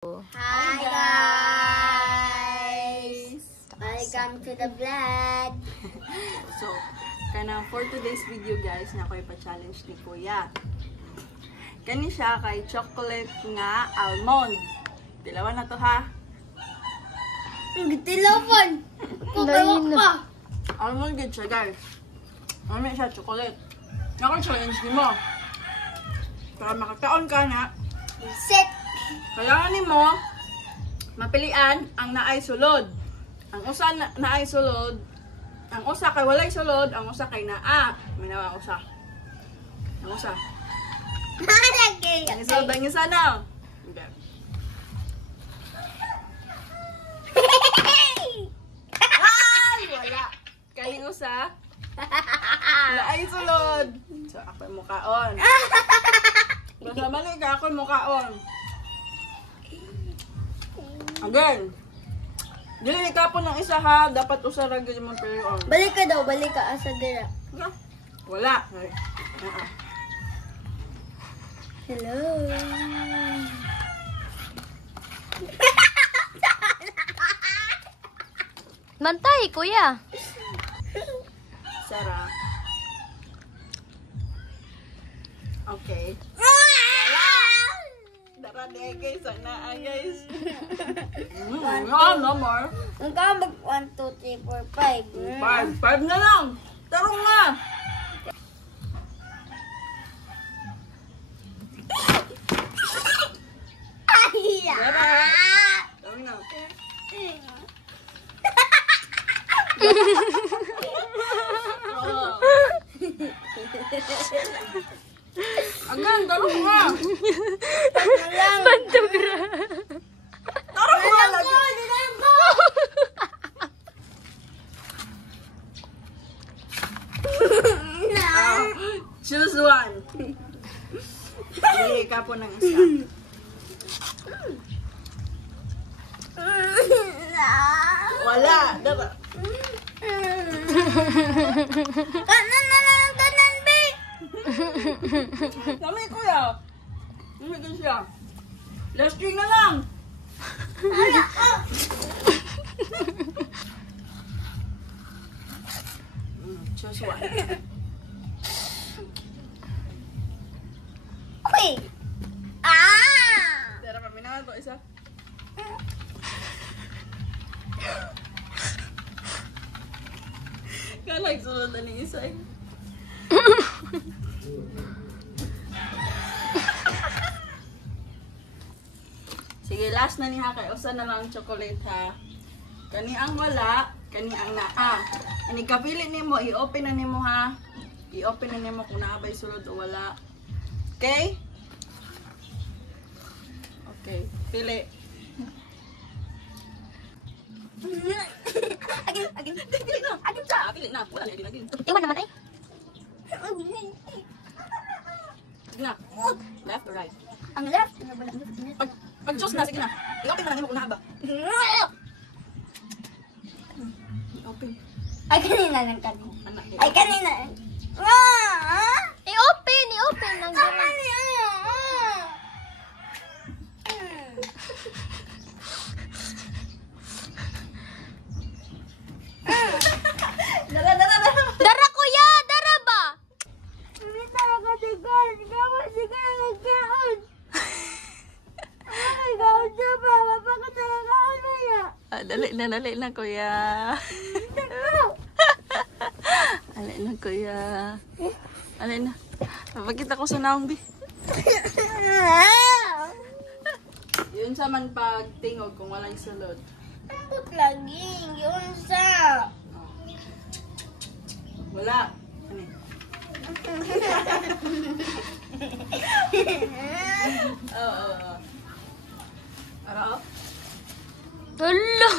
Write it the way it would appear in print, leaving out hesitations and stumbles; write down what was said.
Hi guys! Welcome to the vlog! So, for today's video guys, na ako ipa-challenge ni Kuya. Kani siya kay chocolate nga almond. Tilawan na to ha. Tilawan! Kukawak pa! Almond good siya guys. Mamaya siya chocolate. Ako challenge ni mo. Para makakaon ka na. Set! Kailangan ni mo mapilian ang naay sulod. Ang usa naay sulod, ang usa kay walay sulod, ang usa kay naa. Minawa usa. Ang usa. Malagay! Ang isa ang isa na. Okay. Ay, wala. Kaling usa. Naay sulod. So ako mo kaon. Basta mali ka ako mo kaon. Again. Dili ikapon ng isa ha, dapat usa ra gyud mo pero. Balik ka daw, balik ka asa dira. Wala. Hello. Bantay, kuya. Sarah. Okay. Tara de guys, sana guys. No more. Ang kamag 1, 2, 3, 4, 5. 5 na lang. Tarong na. Tara. Tarong na. Agan, tarong na. Bantugra. Tarong na lagi. Choose one. Hindi ka po ng isa. Wala. Dara. Kanan na lang, kanan, be! Dami kuya. Dami din siya. Last string na lang. Choose one. Uy! Dara, paminahan ko isa. Kalag sunod na ni isa eh. Sige, last na niya kay usa na lang chocolate ha. Kani ang wala, kani ang naa. Ani kapili nimo, i-open na nimo ha. I-open na nimo kung naabay sulod o wala. Okay? Okay, pili. Agin. Pili na. Agin siya. Pili na. Wala na agin. Iwan naman ay. Sige na. Left or right? Ang left. Pag-choose na, sige na. I-open na lang nimo kung naaba. I-open. Ay, kanina lang kanina. Anak, Ay, kanina. I-open lang dala. Dara. Dara, kuya! Dara ba? Hindi talaga sigal. Ikaw sigal nagkaon. Ay, ikaw siya ba? Mapakatalagaan na ya. Dali na, kuya. Dali na, kuya. Dali na. Papakita ko sa naong, bi. Yun sa man pagtingog kung walang sulod. Takot laging. Yun sa. Wala. Ano? Oo. Ara. Hala!